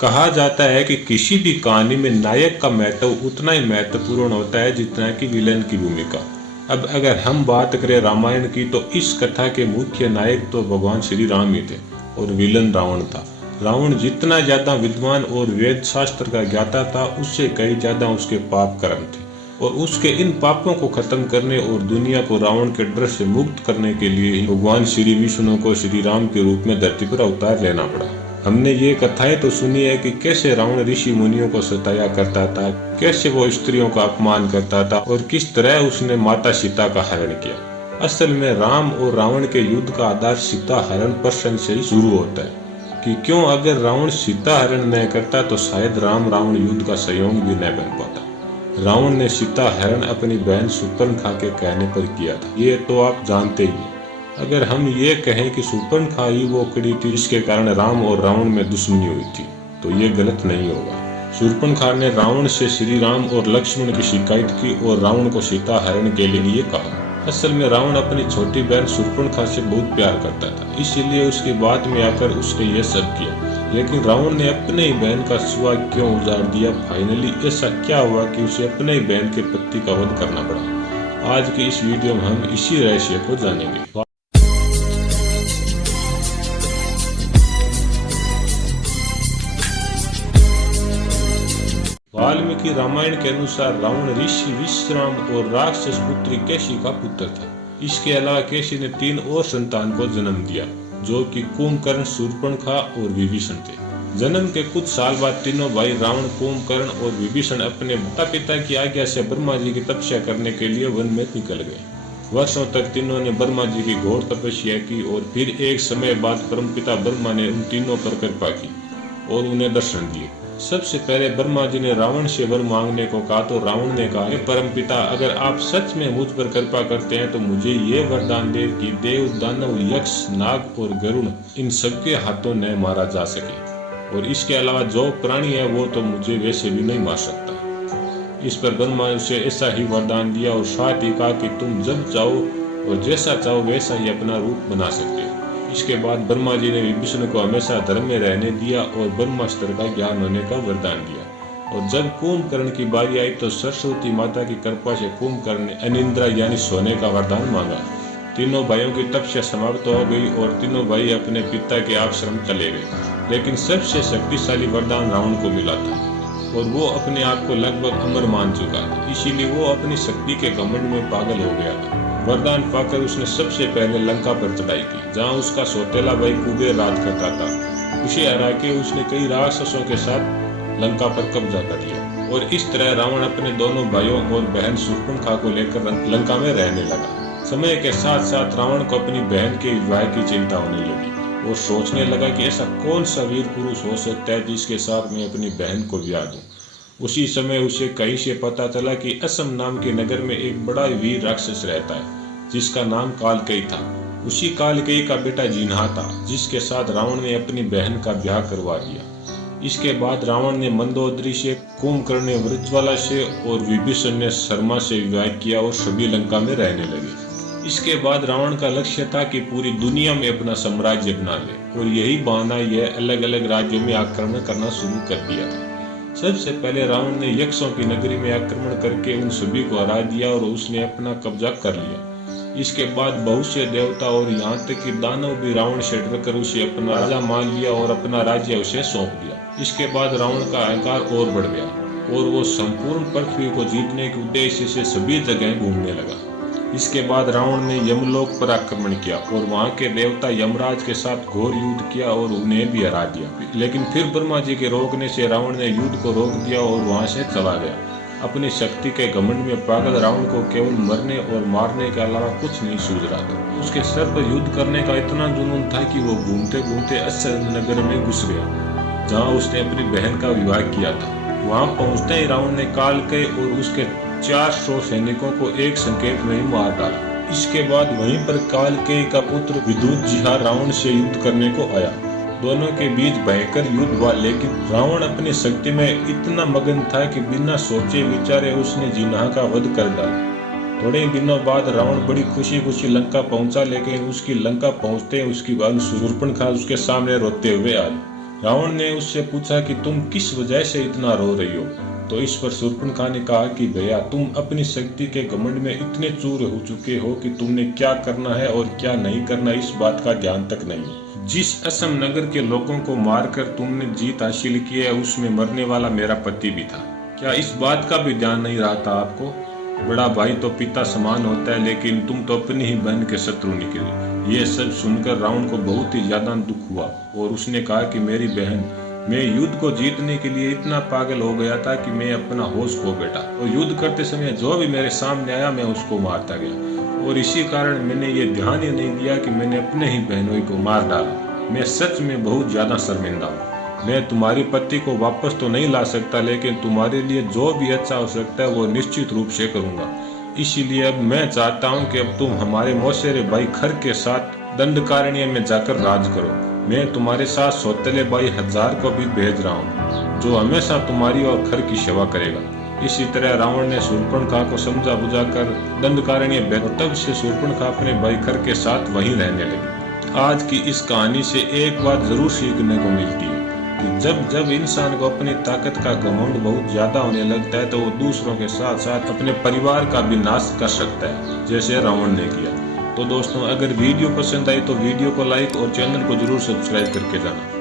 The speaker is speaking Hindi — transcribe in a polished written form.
कहा जाता है कि किसी भी कहानी में नायक का महत्व उतना ही महत्वपूर्ण होता है जितना कि विलेन की भूमिका। अब अगर हम बात करें रामायण की, तो इस कथा के मुख्य नायक तो भगवान श्री राम ही थे और विलन रावण था। रावण जितना ज्यादा विद्वान और वेद शास्त्र का ज्ञाता था, उससे कई ज्यादा उसके पाप कर्म थे और उसके इन पापों को खत्म करने और दुनिया को रावण के डर से मुक्त करने के लिए भगवान श्री विष्णु को श्री राम के रूप में धरती पर अवतार लेना पड़ा। हमने ये कथाएं तो सुनी है कि कैसे रावण ऋषि मुनियों को सताया करता था, कैसे वो स्त्रियों का अपमान करता था और किस तरह उसने माता सीता का हरण किया। असल में राम और रावण के युद्ध का आधार सीता हरण प्रसंग से ही शुरू होता है कि क्यों अगर रावण सीता हरण न करता तो शायद राम रावण युद्ध का सहयोग भी न बन पाता। रावण ने सीता हरण अपनी बहन शूर्पणखा के कहने पर किया था, ये तो आप जानते ही हैं। अगर हम ये कहें कि शूर्पणखा ही वो कड़ी थी जिसके कारण राम और रावण में दुश्मनी हुई थी, तो ये गलत नहीं होगा। शूर्पणखा ने रावण से श्री राम और लक्ष्मण की शिकायत की और रावण को सीता हरण के लिए कहा। असल में रावण अपनी छोटी बहन शूर्पणखा से बहुत प्यार करता था, इसीलिए उसकी बात में आकर उसने ये सब किया। लेकिन रावण ने अपने ही बहन का सुहाग क्यों उजाड़ दिया? फाइनली ऐसा क्या हुआ कि उसे अपने ही बहन के पति का वध करना पड़ा? आज की इस वीडियो में हम इसी रहस्य को जानेंगे। वाल्मीकि रामायण के अनुसार रावण ऋषि विश्राम और राक्षस पुत्री केशी का पुत्र था। इसके अलावा केशी ने 3 और संतान को जन्म दिया, जो कि कुंभकर्ण, शूर्पणखा और विभीषण थे। जन्म के कुछ साल बाद तीनों भाई रावण, कुंभकर्ण और विभीषण अपने माता पिता की आज्ञा से ब्रह्मा जी की तपस्या करने के लिए वन में निकल गए। वर्षों तक तीनों ने ब्रह्मा जी की घोर तपस्या की और फिर एक समय बाद परमपिता ब्रह्मा ने उन तीनों पर कृपा की और उन्हें दर्शन दिए। सबसे पहले ब्रह्मा जी ने रावण से वर मांगने को कहा, तो रावण ने कहा, परमपिता, अगर आप सच में मुझ पर कृपा करते हैं तो मुझे ये वरदान दे कि देव, दानव, यक्ष, नाग और गरुड़ इन सबके हाथों न मारा जा सके और इसके अलावा जो प्राणी है वो तो मुझे वैसे भी नहीं मार सकता। इस पर ब्रह्मा ने उसे ऐसा ही वरदान दिया और साथ ही कहा कि तुम जब चाहो और जैसा चाहो वैसा ही अपना रूप बना सकते हो। इसके बाद ब्रह्मा जी ने विभीषण को हमेशा धर्म में रहने दिया और ब्रह्मास्त्र का ज्ञान होने का वरदान दिया। और जब कुंभकर्ण की बारी आई तो सरस्वती माता की कृपा से कुंभकर्ण ने अनिंद्रा यानी सोने का वरदान मांगा। तीनों भाइयों की तपस्या समाप्त हो गई और तीनों भाई अपने पिता के आश्रम चले गए। लेकिन सबसे शक्तिशाली वरदान रावण को मिला था और वो अपने आप को लगभग अमर मान चुका था, इसीलिए वो अपनी शक्ति के घमंड में पागल हो गया था। वरदान पाकर उसने सबसे पहले लंका पर चढ़ाई की, जहाँ उसका सौतेला भाई कुबेर राज करता था। उसे हरा के उसने कई राक्षसों के साथ लंका पर कब्जा कर लिया और इस तरह रावण अपने दोनों भाइयों और बहन शूर्पणखा को लेकर लंका में रहने लगा। समय के साथ साथ रावण को अपनी बहन के विवाह की चिंता होने लगी और सोचने लगा कि ऐसा कौन सा वीर पुरुष हो सकता है जिसके साथ मैं अपनी बहन को ब्याह दूं। उसी समय उसे कहीं से पता चला कि असम नाम के नगर में एक बड़ा वीर राक्षस रहता है जिसका नाम कालकेय था। उसी कालकेय का बेटा जिन्हा था जिसके साथ रावण ने अपनी बहन का ब्याह करवा दिया। इसके बाद रावण ने मंदोदरी से, कुंभकर्ण ने वृत्रज्वाला से और विभीषण ने शर्मा से विवाह किया और सभी लंका में रहने लगे। इसके बाद रावण का लक्ष्य था कि पूरी दुनिया में अपना साम्राज्य बना ले और यही बहाना यह अलग अलग राज्यों में आक्रमण करना शुरू कर दिया था। सबसे पहले रावण ने यक्षों की नगरी में आक्रमण करके उन सभी को हरा दिया और उसने अपना कब्जा कर लिया। इसके बाद बहुत से देवता और यहाँ तक कि दानव भी रावण से डरकर उसे अपना राजा मान लिया और अपना राज्य उसे सौंप दिया। इसके बाद रावण का अहंकार और बढ़ गया और वो संपूर्ण पृथ्वी को जीतने के उद्देश्य से सभी जगह घूमने लगा। इसके बाद रावण ने यमलोक पर आक्रमण किया और वहाँ के देवता यमराज के साथ घोर युद्ध किया और उन्हें भी हरा दिया। लेकिन फिर ब्रह्मा जी के रोकने से रावण ने युद्ध को रोक दिया और वहाँ से चला गया। अपनी शक्ति के घमंड में पागल रावण को केवल मरने और मारने के अलावा कुछ नहीं सूझ रहा था। उसके सर पर युद्ध करने का इतना जुनून था कि वो घूमते घूमते असम नगर में घुस गया, जहाँ उसने अपनी बहन का विवाह किया था। वहाँ पहुँचते ही रावण ने कालकेय और उसके 400 सैनिकों को एक संकेत में ही मार डाला। इसके बाद वहीं पर कालकेय का पुत्र विद्युत जिहा रावण से युद्ध करने को आया। दोनों के बीच भयंकर युद्ध हुआ, लेकिन रावण अपनी शक्ति में इतना मगन था कि बिना सोचे विचारे उसने जिन्हा का वध कर डाला। थोड़े दिनों बाद रावण बड़ी खुशी खुशी लंका पहुंचा, लेकिन उसकी लंका पहुंचते उसकी बहन शूर्पणखा उसके सामने रोते हुए आई रावण ने उससे पूछा कि तुम किस वजह से इतना रो रही हो। तो इस पर शूर्पणखा ने कहा कि भैया, तुम अपनी शक्ति के घमंड में इतने चूर हो चुके हो कि तुमने क्या करना है और क्या नहीं करना इस बात का ज्ञान तक नहीं। जिस असम नगर के लोगों को मारकर तुमने जीत हासिल की है उसमें मरने वाला मेरा पति भी था। क्या इस बात का भी ध्यान नहीं रहा था आपको? बड़ा भाई तो पिता समान होता है, लेकिन तुम तो अपनी ही बहन के शत्रु निकले। ये सब सुनकर रावण को बहुत ही ज्यादा दुख हुआ और उसने कहा कि मेरी बहन, मैं युद्ध को जीतने के लिए इतना पागल हो गया था कि मैं अपना होश खो बैठा और युद्ध करते समय जो भी मेरे सामने आया मैं उसको मारता गया और इसी कारण मैंने ये ध्यान ही नहीं दिया कि मैंने अपने ही बहनों को मार डाला। मैं सच में बहुत ज्यादा शर्मिंदा हूँ। मैं तुम्हारी पति को वापस तो नहीं ला सकता, लेकिन तुम्हारे लिए जो भी अच्छा हो सकता है वो निश्चित रूप से करूंगा। इसीलिए अब मैं चाहता हूं कि अब तुम हमारे मौसेरे भाई खर के साथ दंडकारण्य में जाकर राज करो। मैं तुम्हारे साथ सौतेले भाई हजार को भी भेज रहा हूँ, जो हमेशा तुम्हारी और खर की सेवा करेगा। इसी तरह रावण ने शूर्पणखा को समझा बुझाकर दंडकारण्य भेजा। तब से शूर्पणखा अपने भाई खर के साथ वहीं रहने लगी। आज की इस कहानी से एक बात जरूर सीखने को मिलती है कि जब इंसान को अपनी ताकत का घमंड बहुत ज्यादा होने लगता है तो वो दूसरों के साथ साथ अपने परिवार का भी नाश कर सकता है, जैसे रावण ने किया। तो दोस्तों, अगर वीडियो पसंद आई तो वीडियो को लाइक और चैनल को जरूर सब्सक्राइब करके जाना।